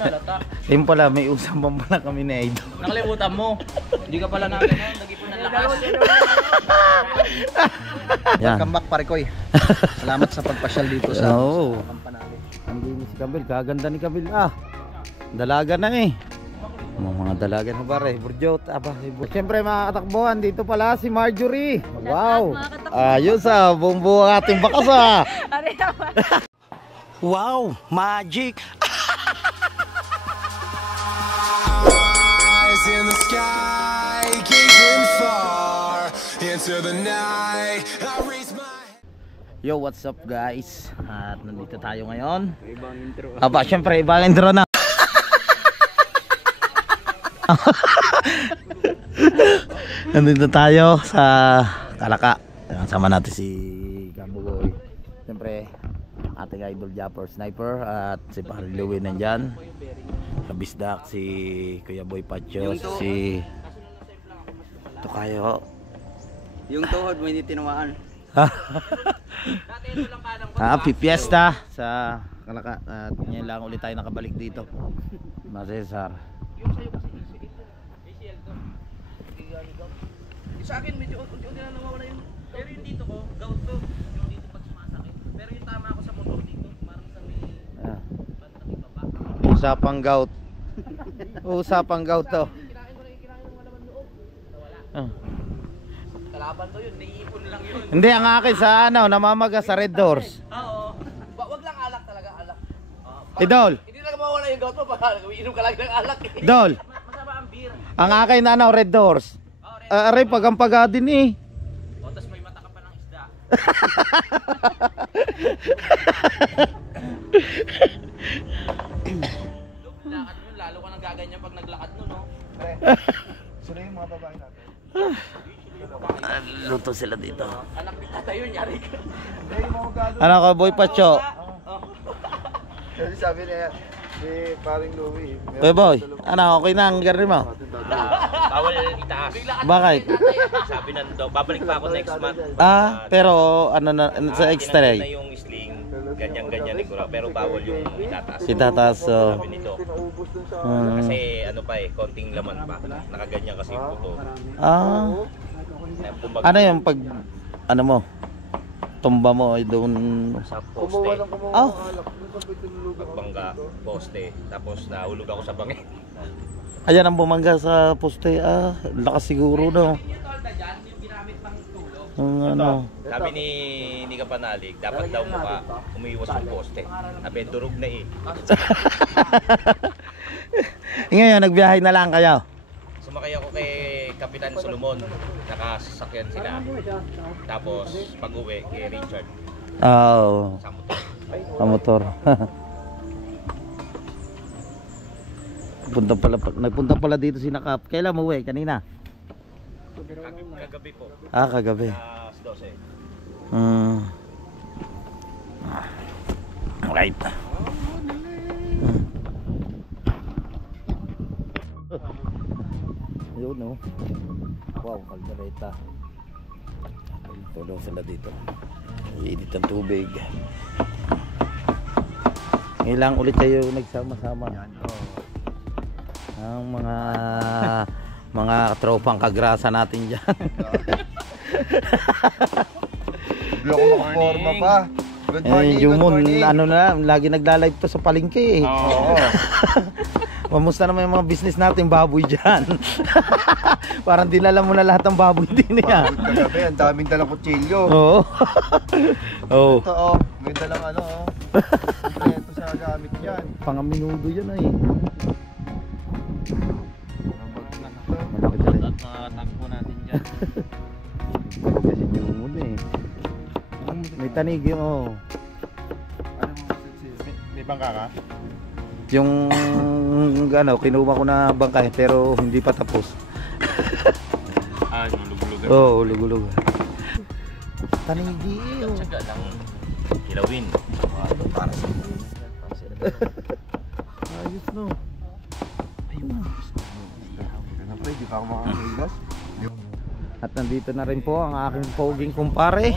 nalata. Yun pala, may usapan pala kami na Idol. Nakalimutan mo. Hindi ka pala na nag-ipon ng lakas. Yan. Welcome back Parikoy. Salamat sa pagpasyal dito sa Campanale. Ang linis si Camille, kaganda ni Camille. Dalaga na eh. Mga dalaga na pare, burjot. Siyempre mga katakbuhan, dito pala si Marjorie. Wow. Ayos buong buo ating bakas Wow, magic. Eyes in the sky, gazing far into the night. I raise my Yo, what's up guys? At nandito tayo ngayon. Ibang intro. Siyempre ibang intro na. Nandito tayo sa Kalaka. Sama natin si Gambugoy. Siyempre ating idol Japper Sniper at si Pari Louie nandyan. Sa Bisdak si Kuya Boy Pacho, si Tokayo. Yung tuhod mo hindi tinamaan. Happy Fiesta sa Kalaka. At ngayon lang ulit tayo nakabalik dito. Masesar. Sa akin medyo unti-unti na nawawala yung. Pero yung dito ko, gout to. Yung dito pag sumasakit. Pero yung tama ako sa motor dito, parang sa may bandang ibaba. Usapang gout. Usapang gout to. Kinain ko ng malaman loob. Nawala. Kalaban to yun, naiipon lang yun. Hindi, ang akin sa namamaga sa Red Doors. Oo. Wag lang alak talaga, alak. Idol. Hindi talaga mawawala yung gout mo pag iinom ka lang ng alak eh. Idol. Masama ang beer. Ang akin Red Doors. Aray, pagampaga din eh. O, tas may mata ka pa ng isda. Lakad mo, lalo ka nang gaganyan pag naglakad mo, no? Sino yung mga babae natin? Luto sila dito. Anak ni tatay yun, yari ka. Yung mga galo. Ano ka, Boy Pacho? Kasi sabi niya, si paring Louie. Boy Boy, okay na ang gari mo? Bawal itaas. Bakit? Sabi nando, babalik pa ako next month. Pero sa extra Na yung sling, ganyan-ganyan ni Kura, pero bawal yung itataas. itataas. Sabi nito. Naubos dun sa... Kasi ano pa konting laman pa. Nakaganyan kasi yung puto. Kumbaga, Ano yung pag, mo, tumba mo ay doon. sa Kumuha poste, ng kumuha Oh. ng alak. Doon sa pinulugan. pagbangga, poste, tapos nahulog ako sa bangin. Ayan ang bumangga sa poste. Lakas siguro no. Sabi ni Kapanalig, dapat daw mukha umiiwas yung poste. Sabi, durog na eh. Ngayon, nagbiyahe na lang kayo. Sumakay ako kay Kapitan Solomon, nakasasakyan sila. Tapos pag-uwi kay Richard Oo. sa motor. Sa motor. Nagpunta pala dito si Nakap. Kailan mo uwi? Kanina? Kagabi po, Kagabi. alas 12. Right. Yun no. Wow, kaldereta. Tulong sila dito. Iinit ang tubig. Ilang ulit tayo nagsama-sama. Ang mga tropang kagrasa natin dyan. Hindi ako nakaporma pa. Good morning, good Jumon, morning. lagi nagla-live to sa palengke eh. Oo. Mamusta naman yung mga business natin baboy dyan. Parang dinala mo na lahat ng baboy din yan. Kagabi, ang daming dalang kutsilyo. Oo. Oo. Ito may dalang ito sa gamit yan. Pangaminudo yan eh. Malaki talaga. At natakbo natin dyan. Kasi yung muna eh. May tanig yun May bangka ka? Yung kinuha ko na bangkay pero hindi pa tapos. Lulug-lug. Oo, lugulog. Tanigi yun. Tsaga lang hilawin. Para sa Ayos no. Ayun. Hindi pa ako makakahigas. At nandito na rin po ang aking poging kumpare.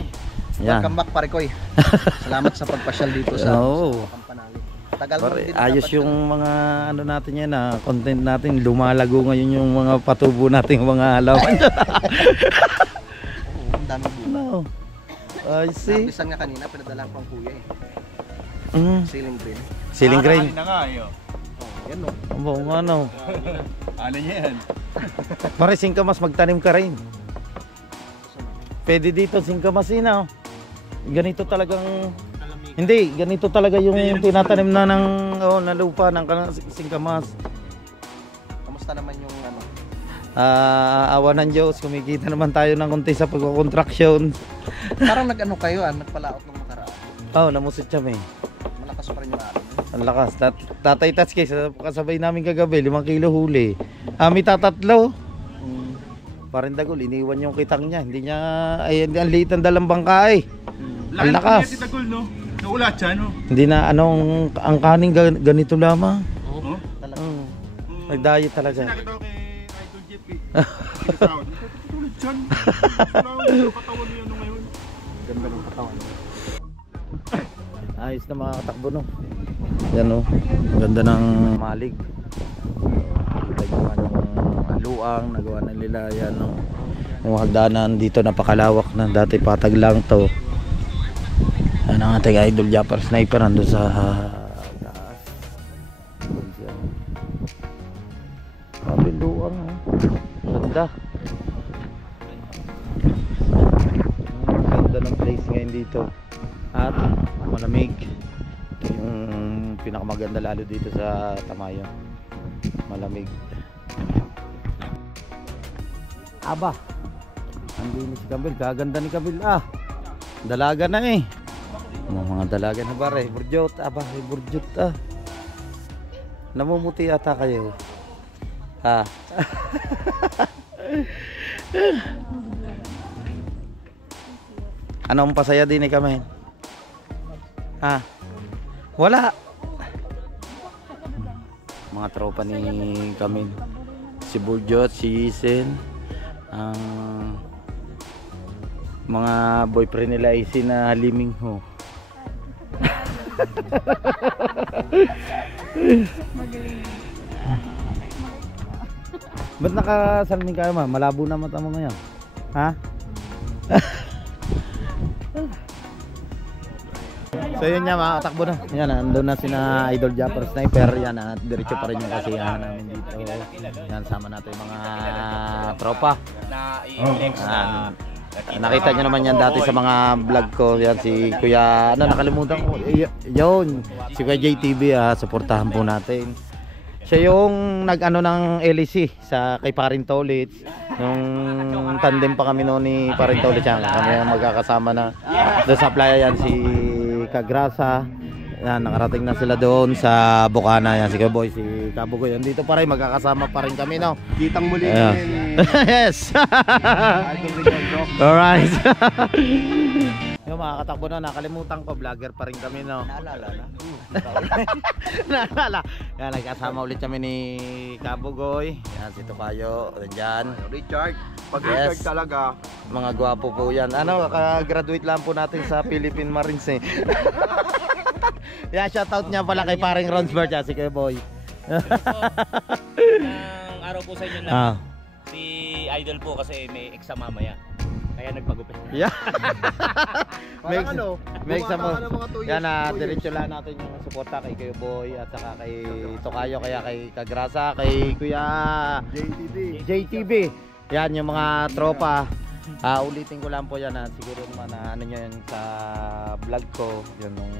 Yan. Welcome back Parikoy. Salamat sa pagpasyal dito sa Oo. Campanale. Tagal mo Pare, din ayos dapat yung mga ano natin yan content natin. Lumalago ngayon yung mga patubo nating mga halaman. Oo, ang daming bunga. Ano? I see. Napisan nga kanina, pinadala ko ang kuya eh. Ceiling green. Ceiling green. Na nga, ayo. Yan o. Abo, ano? Ano niya yan? Pare, singkamas magtanim ka rin. Pwede dito singkamas oh. Ganito talagang hindi, ganito talaga yung tinatanim na ng na lupa ng singkamas. Kamusta naman yung ano? Awa ng Diyos, kumikita naman tayo ng konti sa pagko-contraction. Parang nag-ano kayo nagpalaot ng makaraan. Namusit kami. Malakas pa rin yung araw. Ang lakas. Tatay Tatsuki, kasabay namin kagabi, 5 kilo huli. May tatatlo. Parang dagol, iniwan yung kitang niya. Hindi niya, ang liit ng dalang bangka eh. Ang lakas. Si Tagol, no? Naulat siya, no? Hindi na ang kaning ganito lamang. Oo. Nag-diet talaga. Nakita ko kay Idol Jeep eh. Tulad dyan. Wala ko katawan niya ano ngayon. Ganda ng katawan. Ayos na mga katakbo no. Yan o. Ang ganda ng malig. Nagawa ng luang, nagawa ng nila yan o. Yung hagdanan dito napakalawak na. Dati patag lang to. Yan ang ating idol Japper Sniper nandun sa taas. Sabi luang o. Ganda. Ang ganda ng place ngayon dito. At malamig. Ito yung pinakamaganda lalo dito sa Tamayo. Malamig. Aba, andun si Kambil. Kaganda ni Kambil. Dalaga na eh. Mga dalaga na ba rin? Burjot. Aba, burjot namumuti ata kayo. Anong pasaya din eh kami? Wala. Mga tropa ni Kamil. Si Burjot, si Isen. Ang mga boyfriend nila ay sina Liming ho. Ba't nakasalming kayo ma? Malabo na mata mo ngayon. So yun nga mga katakbo na. Yan, andun na sina Idol Japper Sniper. Yan, diretso pa rin yung kasiyahan namin dito. Yan, sama natin yung mga tropa. Nakita nyo naman yan dati sa mga vlog ko. Yan si Kuya, nakalimutan ko. Yun, si Kuya JTV, supportahan po natin. Siya yung nag-ano ng LEC sa kay Paring Tolits. Nung tandem pa kami noon ni Paring Tolits. Yan, kami yung magkakasama na doon sa playa. Yan si Kagrasa. Yan, nakarating na sila doon sa Bukana. Yan si Kaboy, si Kabugoy. Dito pa rin, magkakasama pa rin kami, no? Kitang muli Yes. Alright. Yung mga katakbo na, nakalimutan ko, vlogger pa rin kami, no? Naalala na. Naalala. Yan, nagkasama ulit kami ni Kabugoy. Yan, si Tokayo, dyan. Richard. Pag Yes. Richard talaga. Mga gwapo po yan. Kaka-graduate lang po natin sa Philippine Marines eh. Yan, shoutout niya pala kay paring Ronsberg, si Kuya Boy. Ang araw po sa inyo lang. Si Idol po kasi may exam mamaya. Kaya nagpagupit. Yeah. Parang may exam mo. mga 2 years. Yan, diretso lang natin yung suporta kay Kuya Boy at saka kay Tokayo, kaya kay Kagrasa, kay Kuya JTV. Yan yung mga tropa. Ulitin ko lang po yan siguro naman ano nyo yan sa vlog ko. Yun nung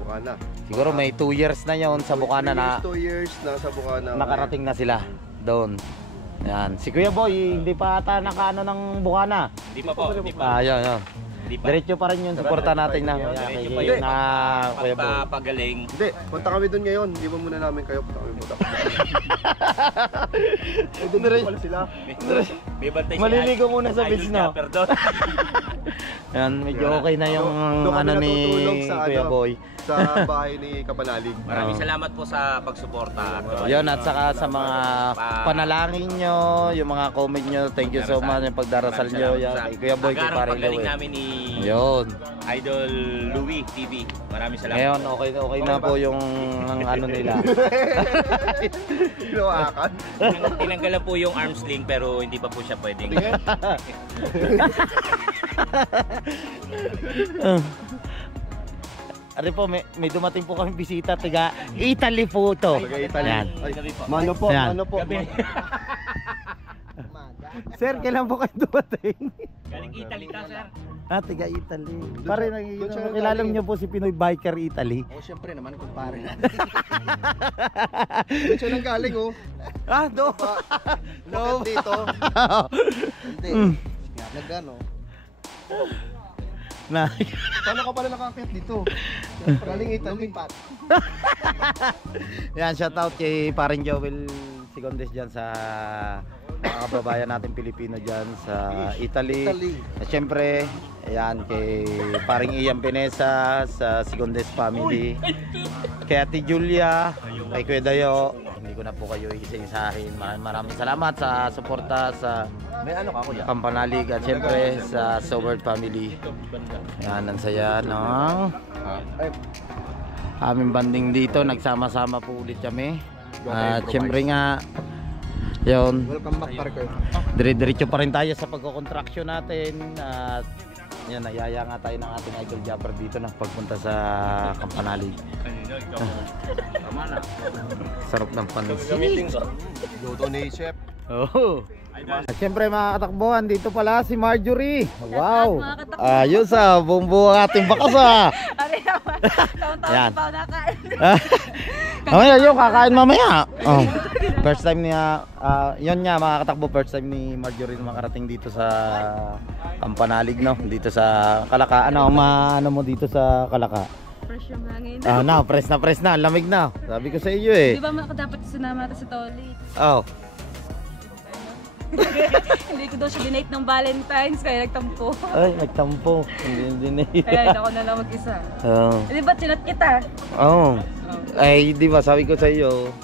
Bukana. siguro may 2 years na yun sa Bukana na 2 years na sa Bukana. nakarating na sila doon. Yan. Si Kuya Boy, hindi pa ata nakaano ng Bukana. Hindi pa po. Hindi pa. Yun. Hindi pa. Diretso pa rin yung suporta natin na Diretso pa Kuya Boy. Pagpapagaling. Hindi, punta kami doon ngayon. Di ba muna namin kayo? Punta kami muna. Doon pala sila. May bantay si Maliligo muna sa beach, Idol no? Japper doon. Yan, medyo okay na yung Doon kami ano ni natutulog sa Kuya Boy. Sa bahay ni Kapanalig. Maraming salamat po sa pagsuporta. Yun, at saka sa mga panalangin nyo, yung mga comment nyo, thank you so much, yung pagdarasal nyo, yan, kay Kuya Boy, kay Pare Pagaling Louie. namin ni Yun. Idol Louie TV. Maraming salamat. Ngayon, okay na po yung ang ano nila. Hinawakan. Tinanggal lang po yung arm sling pero hindi pa po siya pwedeng. Ari po, may dumating po kami bisita, taga Italy po to. Taga Italy. Yan. Ay, mano po, Yan. mano po. Sir, kailan po kayo dumating? Galing Italy ta, sir. Taga Italy. Pare, doon siya kilala nanggaling. niyo po si Pinoy Biker Italy. Oh, syempre naman kung pare. Doon siya nang galing, oh. Do. Bakit dito? Hindi. Nagano. Na. Paano ka pala nakakit dito? Galing Italy. Yan, shout out kay Paring Joel Sigondes dyan sa mga kababayan natin Pilipino dyan sa Italy. At syempre, ayan, kay Paring Ian Pinesa sa Sigondes family. Kay Ate Julia, kay Kuya Dayo. Hindi ko na po kayo isa-isahin. Maraming salamat sa suporta sa May ano ka kuya? Kampanalig at syempre sa Sobert family. Yan, ang saya ng aming banding dito. Nagsama-sama po ulit kami. At syempre nga, yun, Welcome back, Parker. dire-diretso pa rin tayo sa pagko-contraction natin. At yan, nayaya nga tayo ng ating Idol Japper dito na pagpunta sa Kampanalig. Tama na. Sarap ng pansit. Luto ni Chef. Oh. At syempre mga katakbuhan, dito pala si Marjorie. Wow. Ayos bumbu ang ating bakas Yan. Mamaya yun, kakain mamaya. Oh. First time niya, yun nga mga katakbo, first time ni Marjorie na makarating dito sa Kampanalig, no? Dito sa Kalaka. Ano mo dito sa Kalaka? Fresh yung hangin. Press na, lamig na. Sabi ko sa iyo eh. Di ba ako dapat sinama natin sa Toli? Oh. Hindi ko daw siya dinate ng Valentine's kaya nagtampo. Ay, nagtampo. Hindi. Kaya ako na lang mag-isa. Oh. Di ba chinat kita? Oh. Ay, di ba sabi ko sa iyo.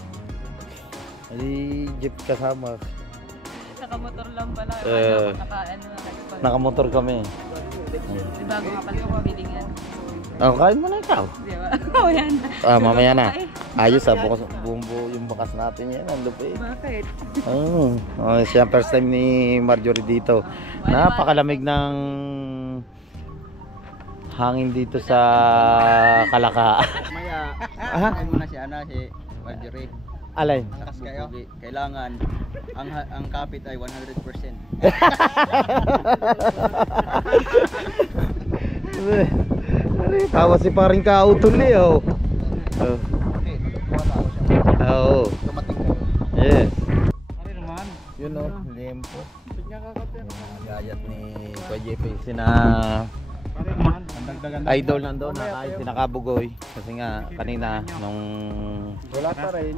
Ay, jeep kasama. Nakamotor lang pala. Nakamotor kami. Di bago nga pala yung bilingan. Oh, kain mo na ikaw. Di ba? Oh, yan. Mamaya na. Ayos bukas bumbu yung bakas natin yan. Ang lupit. Bakit? Oh, siya first time ni Marjorie dito. Napakalamig ng hangin dito sa Kalaka. Maya, Aha. kain mo na si Marjorie. Alay. Lakas kayo. Kailangan ang kapit ay 100%. Tawa si paring kautuli oh. Oo. Dumating kayo. Yes. Ano naman? Yun oh, limpo. Gayat ni Kuya JP sina Idol nandoon na kahit sinakabugoy kasi nga kanina nung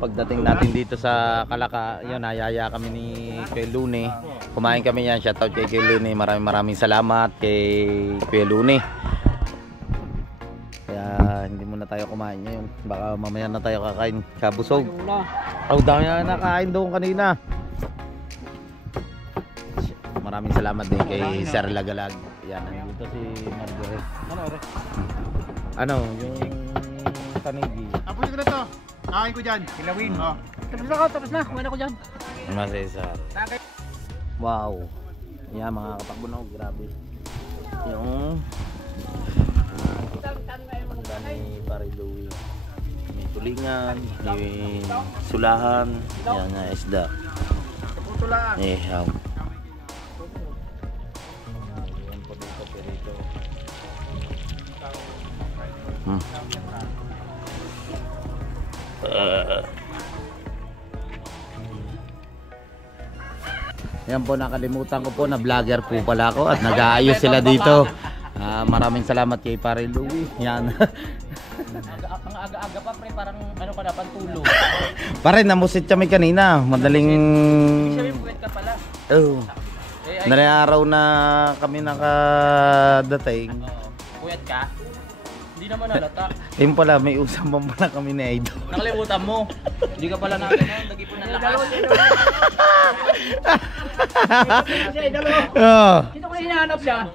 pagdating natin dito sa Kalaka, yun nayaya kami ni Kuya Lune. Kumain kami yan, shoutout kay Kuya Lune. Maraming salamat kay Kuya Lune. Kaya hindi muna tayo kumain ngayon. Baka mamaya na tayo kakain kabusog. Oh, dami na nakain doon kanina. Maraming salamat din kay Sir Lagalag. Yan, nandito si Marjorie. Ano, yung tanigi. Apoy ko na to. Kain ko dyan. Kilawin. Oh. Tapos na. Kumain ako dyan. Ano si Sir? Wow. Yan mga katakbo na, grabe. Yung handa ni Pare Louie. May tulingan, may sulahan, yan na isda. Ham. Yan po dito, perito. Yan po, nakalimutan ko po na vlogger po pala ako at nag-aayos sila dito. Maraming salamat kay Pare Louie. Yan. Ang aga-aga pa pre, parang ano ka na, pantulog. Pare, namusit kami kanina. Madaling... Sabi mo, ka pala. Oh. Araw na kami nakadating. Puyat ka? Hindi naman halata. Ayun pala, may usapan pala kami ni Idol. Nakalimutan mo. Hindi ka pala natin, no? Nag-ipon ng lakas. Dito ko hinahanap siya.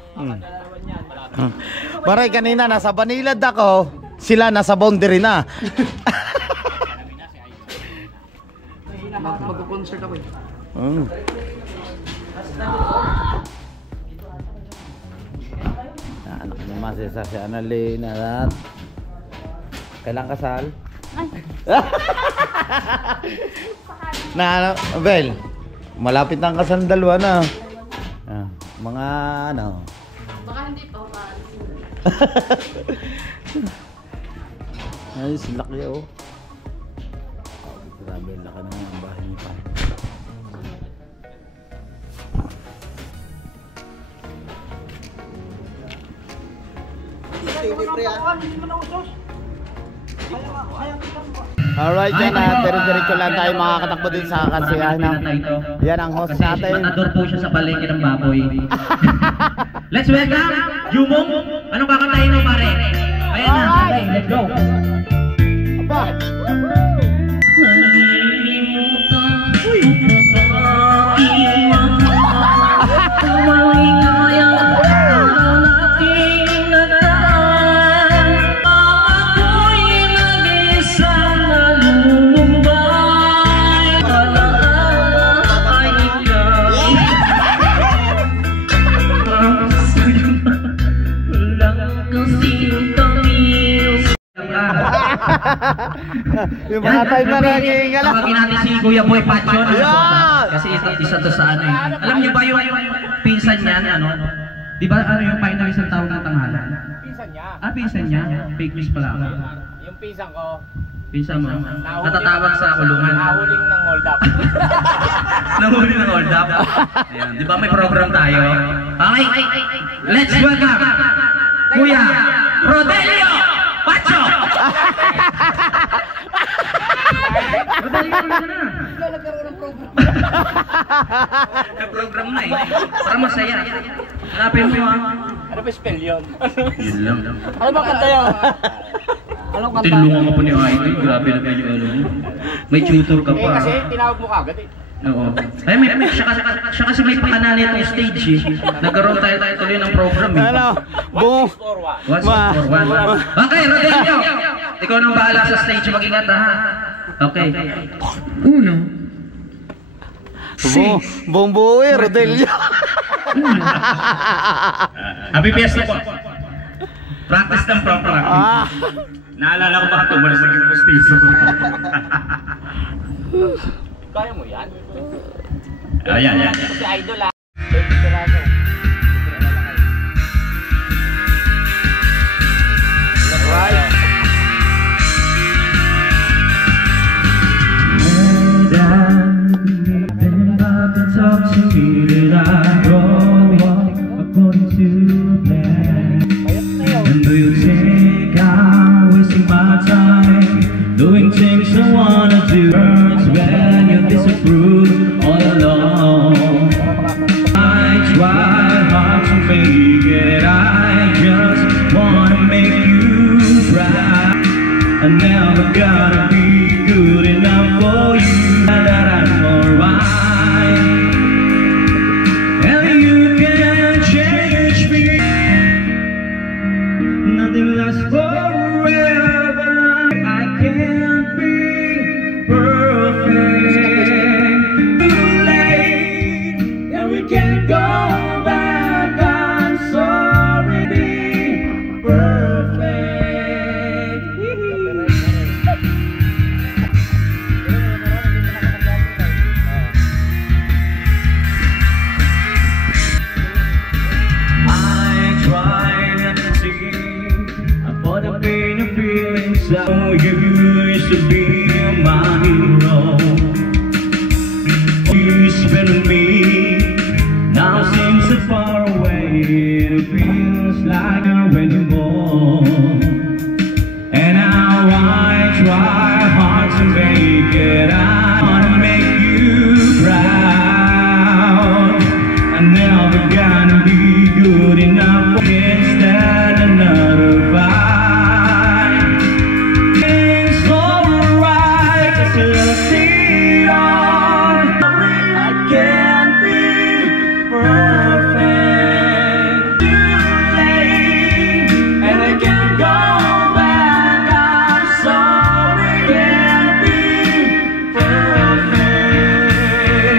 Maray, kanina nasa Banilad ako, sila nasa boundary na. Magko-concert ako eh. Anak ni Masesa si Annalyn at kailang kasal? Na Bel, malapit na ang kasal ng dalawa na. Mga ano. Baka hindi pa pa. Ay, silaki oh. Grabe, laki na ang bahay ni Pa. Alright, yan na. Diretso lang tayo makakatakbo din sa kansiyahan na. Yan ang host natin. Matador po siya sa palengke ng baboy. Let's welcome Jumong. Anong kakantahin mo, pare? Ayan na, okay, let's go. Aba! Yung mga time na naging alam. Tawagin natin si Kuya Boy Pacho. Yan! Kasi isa to sa ano eh. Alam niyo ba yung pinsan niyan, ano? Di ba ano yung finalist ang tawag ng tanghalan? Pinsan niya. Ah, pinsan niya? Fake news pala ako. Yung pinsan ko, Pinsan mo? Natatawag sa kulungan. nahuling ng hold up. Nahuli ng hold up. Ayan, di ba may program tayo? Okay, let's welcome Kuya Rodelio Pacho! Rodelio na. May program na eh. Para masaya. Hanapin mo yung... Ano ba spell yun? Yun lang. Ano ba kanta yun? Anong kanta? Tinulungan mo pa ni Idol. Grabe na yung ano mo. May tutor ka pa. Kasi tinawag mo kagad eh. Oo. Ay, siya kasi may pakanali itong stage eh. Nagkaroon tayo tuloy ng program eh. Ano? Boom! What's up for one? Okay, Rodelio! Ikaw nang bahala sa stage. Mag-ingat ha. Okay. Uno. Boom buo eh, Rodelio. Happy Fiesta po. Practice ng program. Naalala ko baka tumalas sa aking pustiso. Kaya mo yan? Ayan. Si Idol ah. Doing things I wanna do when you disapprove all alone. I try hard to make it. I just wanna make you proud. I never gotta be good enough for you. That I'm alright, and you can change me. Nothing lasts forever. I can't be perfect. Too late, and we can't go back. I'm sorry, be perfect. I tried not to see about the pain of feeling so. You used to be my hero. You spent with me. Now seems so far away. It feels like I'm anymore. And now I try hard to make it. I wanna make you proud. I never can't stand another fight. It's alright, just let's see on. I can't be perfect. Too late, and I can't go back. I'm sorry, can't be perfect.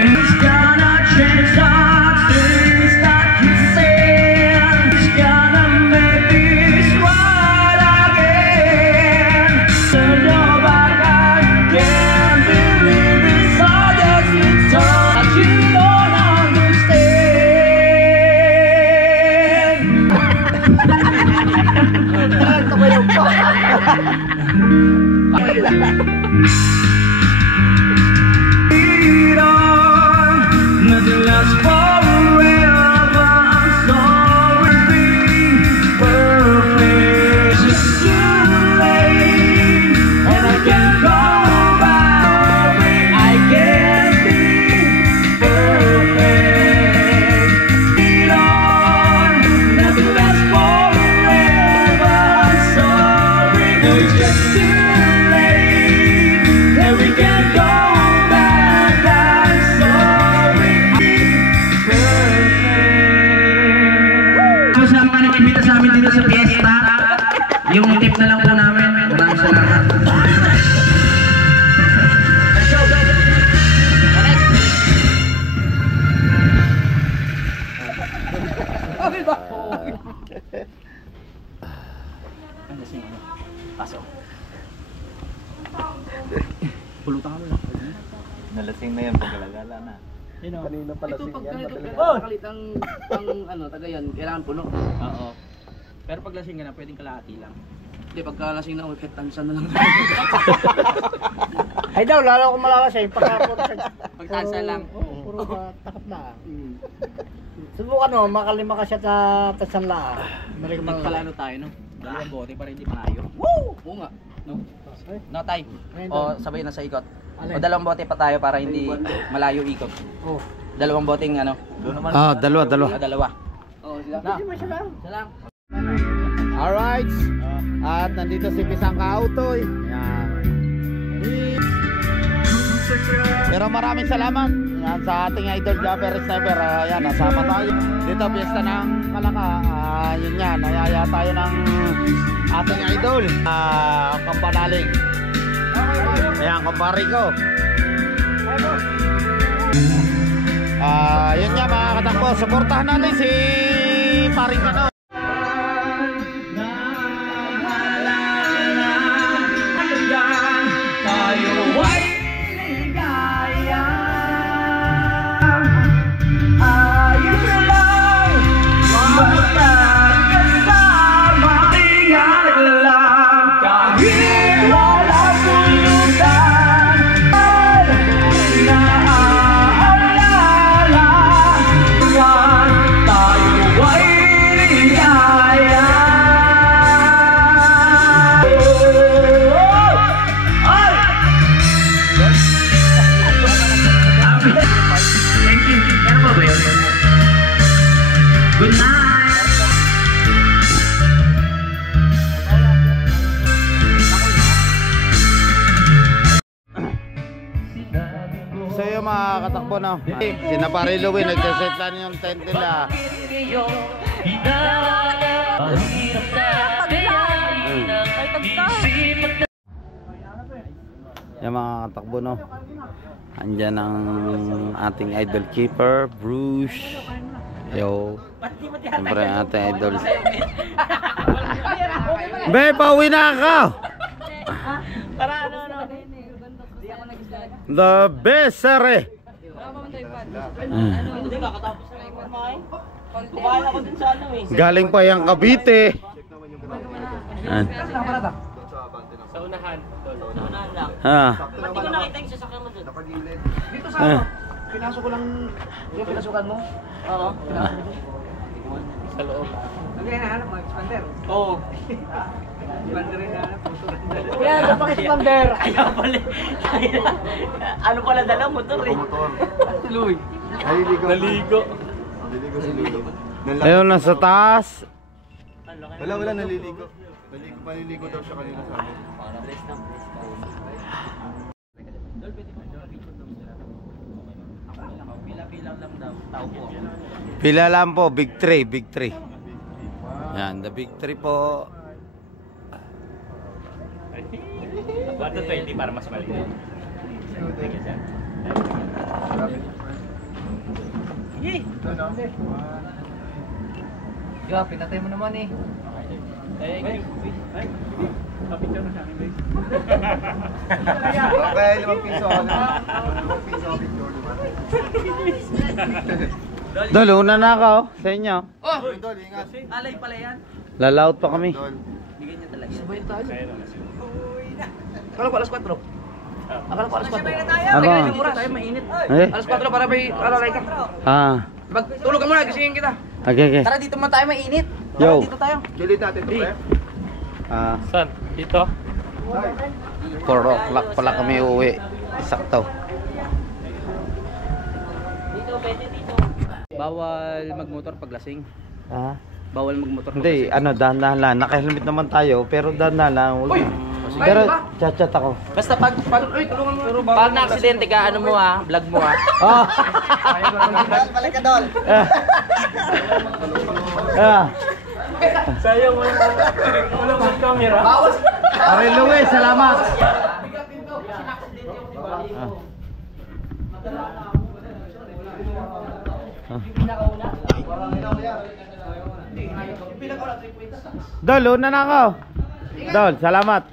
It's gonna change some things that you said. It's gonna make this right again. Turn your back, I can't believe it's all just return. But you don't nothing lasts forever. I'm sorry, be perfect. It's too late, and I can't go back. I can't be perfect. Nothing lasts forever. I'm sorry, it's just too late, and we can't go back. I'm sorry. Kasama ka nag-imbita sa amin dito sa fiesta. Yung tip na lang po namin. Maraming salamat. Nalasing na yan, pagkalagala na. Kanina pala Ito pag yan, ganito madaling. pagkalit ang tagayan, kailangan puno. Oo. Pero pag lasing ka na, pwedeng kalahati lang. Hindi, pagkalasing na, kahit tansan na lang. Ay daw, lalo ko malalasay. Pagtansa lang. Puro takap na. Subukan mo, makalima ka siya sa tasan la. Nagpalano tayo, no? Dalawang bote para hindi malayo. Woo! Oo nga. No? No, tay. O sabay na sa ikot. O dalawang bote pa tayo para hindi malayo ikot. Oh. Dalawang boteng ano? Dalawa. Dalawa. Oo, sila. Siya lang. Alright. At nandito si Pisang Kautoy. Yan. Pero maraming salamat. Yan sa ating idol Japper Sniper. Yan, nasama tayo. Dito piyesta ng Malaka. Yun yan, nayaya tayo ng ating idol. Kampanaling. Ayan, kumpari ko. Yun nga mga katakbo. Suportahan natin si Paring Kano. Good night! So yung mga katakbo na sina Pare Louie nagsaset lang yung tent nila. Yung mga katakbo no, andyan ang ating idol keeper Bruce. Yo, siyempre ang ating idol. Be, pauwi na ako! The best, sir. Galing pa yung Cavite. Sa unahan. Sa unahan lang. Ba't di ko nakita yung sasakyan mo doon? Dito sa ano? Pinasok ko lang yung pinasukan mo. Oo. Sa loob. Nagkinahanap mo, expander. Oo. Expander rin nahanap. Kaya, sa pang-expander. Ayaw pala. Ano pala dala? Motor eh. Tuloy. Naligo. Naligo. Ayun, nasa taas. Wala, naliligo. Maliligo daw siya kanina sa amin. Pila lang po, big 3, big 3. Yan, the big 3 po. 1 to 20 para mas maliit. Yo, pinatay mo naman eh. Okay, 5 piso ako na. 5 piso ako picture, diba? Dol, una na ako sa inyo. Oh! Dol, ingat. Alay pala yan. Lalaot pa kami. Dol. Bigyan niya talaga. Sabay tayo. Akala ko alas 4. Akala ko alas 4. Ano? Tayo mainit. Eh? Alas 4 para may alalay ka. Ah. Magtulog ka muna, gisingin kita. Okay, okay. Tara dito man tayo mainit. Yo. Tara dito tayo. Julit natin ito, pre. Ah, Saan? Dito? 4 o'clock pala kami uuwi. Sakto. Bawal magmotor pag lasing. Ah? Bawal magmotor pag Hindi, ano, dahan-dahan lang. Naka-helmet naman tayo, pero dahan-dahan lang. Pero, chat-chat ako. Basta pag tulungan mo. Pag na-aksidente ka, ano mo vlog mo Oh! Balik ka, Dol. Ah! Sayang walang camera. Pare Luis, salamat! Dol, una na ako. Dol, salamat.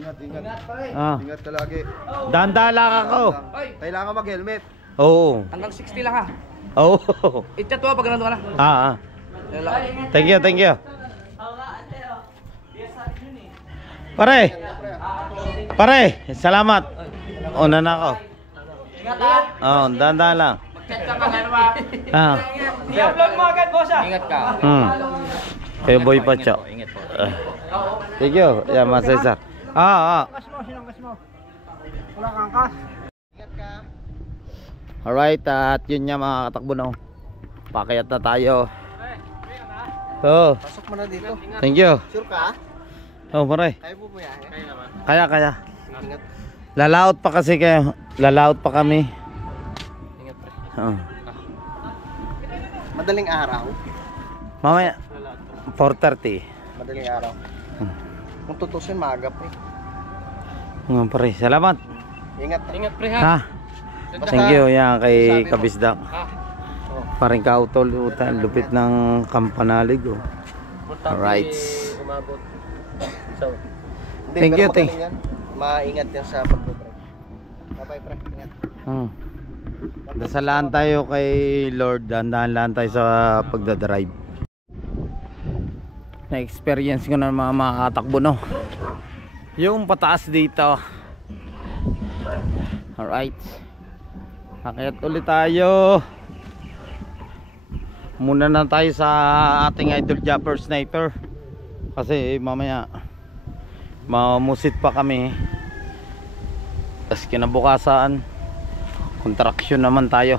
Ingat. Ah. Ingat ka lagi. Dahan-dahan lang ako. Kailangan mag-helmet. Oo. Hanggang 60 lang ha. Oo. I-chat mo pag nandun ka na. Ah. Thank you, thank you. Pare, salamat. Una na ako. Oh, dahan-dahan lang. Mag-chat ka pag ano ba? Ah. I-upload mo agad, boss ha. Ingat ka. Kay Boy Pacho. Thank you. Yeah, Mas Cesar. Ah. Wala kang kas. Alright, at yun nga mga katakbo no. Pakayat na tayo. Oh, Pasok mo na dito. thank you. Sure ka? Oh, pare. Kaya po yan. Kaya naman. Kaya. Ingat. Lalaot pa kasi kayo. Lalaot pa kami. Ingat, pre. Oh. Madaling araw. Mamaya 4:30. Madaling araw. Kung tutusin, maaga, pre. Mga pare, salamat. Ingat. Ingat pre Ha. Thank you yan kay Sabi mo. Kabisdak. Paring kautol, lupit ng kampanalig oh. Alright. Umabot. So, Thank you, thank you. Maingat yan sa pagdodrive. Bye-bye, pre. Ingat. Dasalaan tayo kay Lord, dahan-dahan tayo sa pagdadrive. Na-experience ko na mga makatakbo no. Yung pataas dito. Alright. Akit ulit tayo. Muna na tayo sa ating idol Japper Sniper. Kasi mamaya mamusit pa kami. Tapos kinabukasan contraction naman tayo.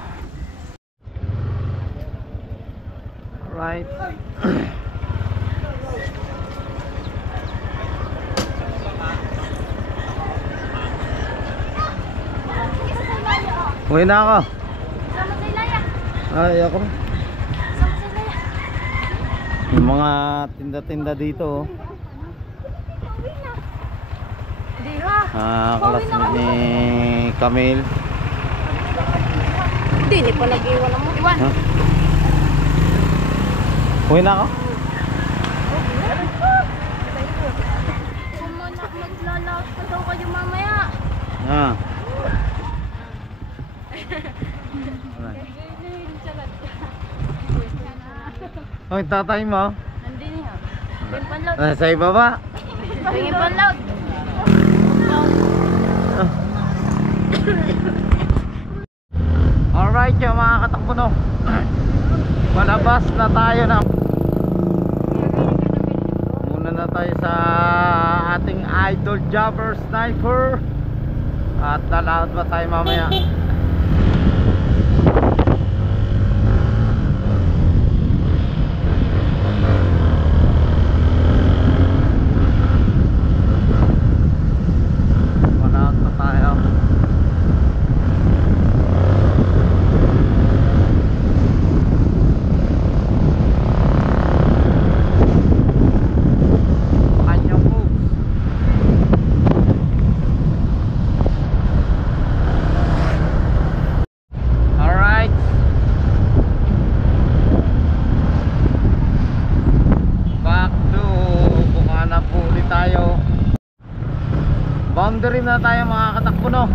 Alright. Uwi na ako. Ay, ako. Yung mga tinda-tinda dito. Classmate ni Camille. Hindi, hindi pa nag-iwan mo. Iwan. Huh? Uwi na ako. Maglalaot pa daw kayo mamaya. Ah. Hoy, tatay mo. Nandun niya. Yung panload. Nasa ibaba. Yung panload. Alright, yung mga katakbo no. Malabas na tayo na. Muna na tayo sa ating idol Japper Sniper. At lalaot pa tayo mamaya. boundary na tayo mga katakbo, no?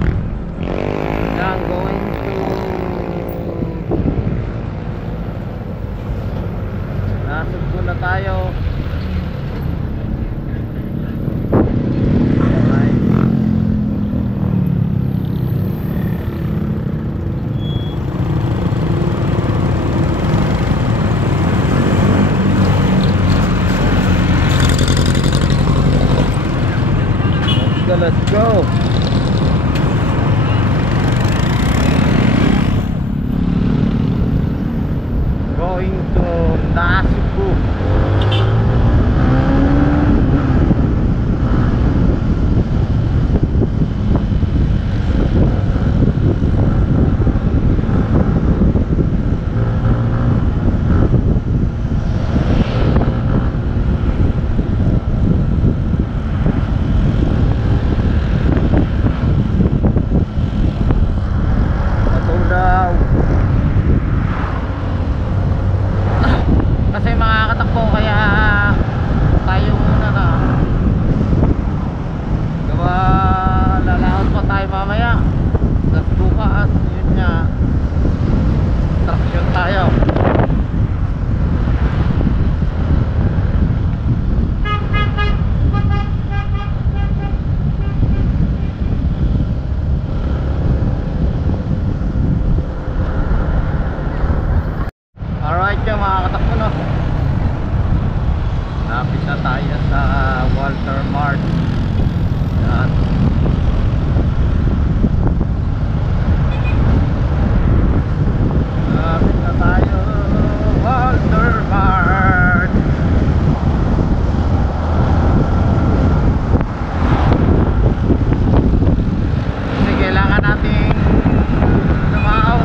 Yan, going to Nasugbo na tayo. Alright. Let's go. Going to Nasugbu. Kasi mga katakbo, kaya tayo muna na gawa, lalaot pa tayo mamaya. Tapos bukas, yun nga, traction tayo. Alright yung mga katakbo, no? Lapit na tayo sa Walter Mart. Yan. Lapit na tayo Walter Mart. Kasi kailangan nating lumaot.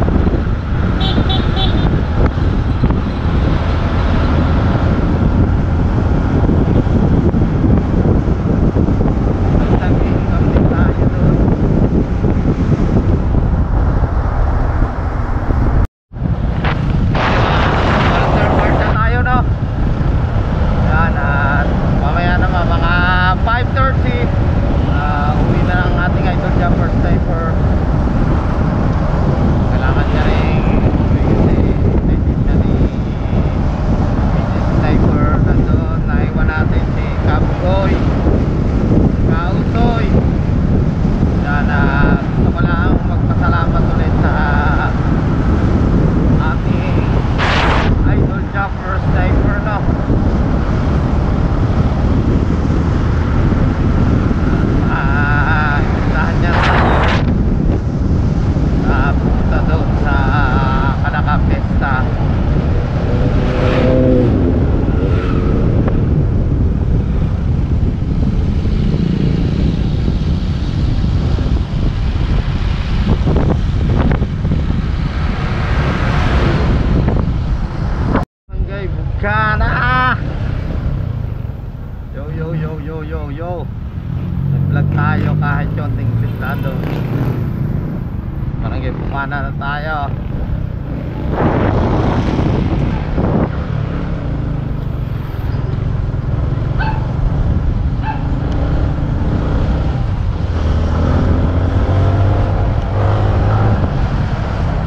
Uwi na ang ating idol Japper Sniper. Kailangan niya rin kasi siya ni Sniper. Nandun, naiwan natin si Kabugoy, Kautoy. Yan, gusto ko lang magpasalamat ulit sa ating idol Japper Sniper, no? Isahan niya sa punta doon sa Kanaka Pesta. Barangay Bukana. Yo yo yo yo yo yo. Nag-vlog tayo kahit konting pistado. Barangay Bukana na tayo.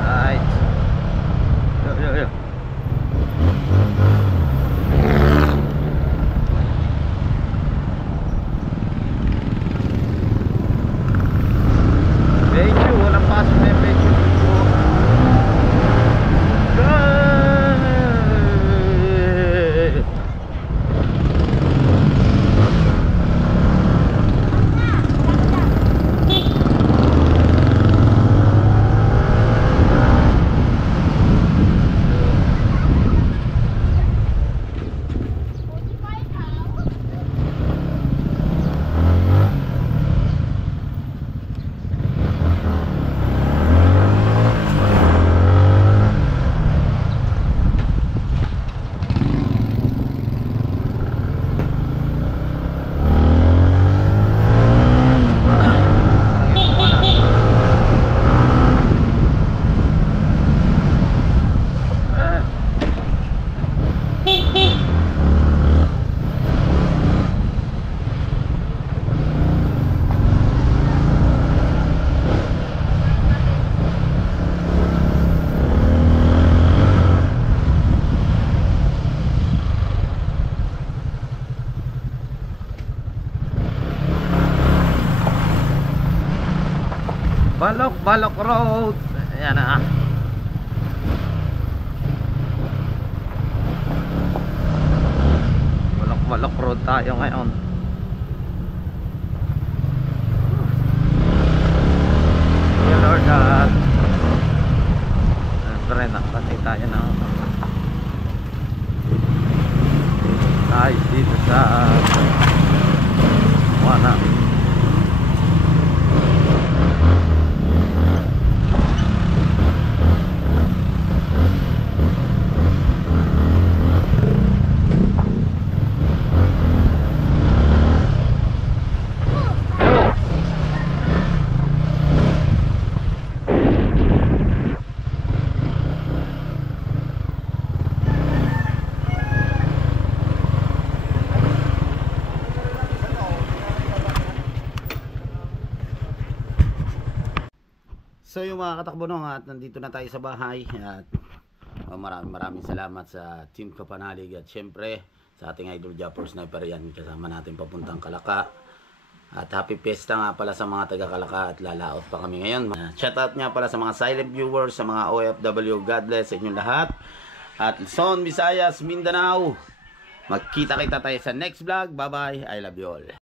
Right. Yo yo yo. Walang pasok na yung medyo dito. Go! Balok Road. Ayan na. Balok Road tayo ngayon. Dear Lord God, siyempre nakatay tayo ng tayo dito sa Wana. So yung mga katakbo at nandito na tayo sa bahay at maraming salamat sa Team Kapanalig at syempre sa ating Idol Japper Sniper yan kasama natin papuntang Kalaka at happy fiesta nga pala sa mga taga Kalaka at lalaot pa kami ngayon. Shout out nga pala sa mga silent viewers, sa mga OFW, God bless sa inyong lahat at Luzon, Visayas, Mindanao. Magkita kita tayo sa next vlog. Bye bye, I love you all.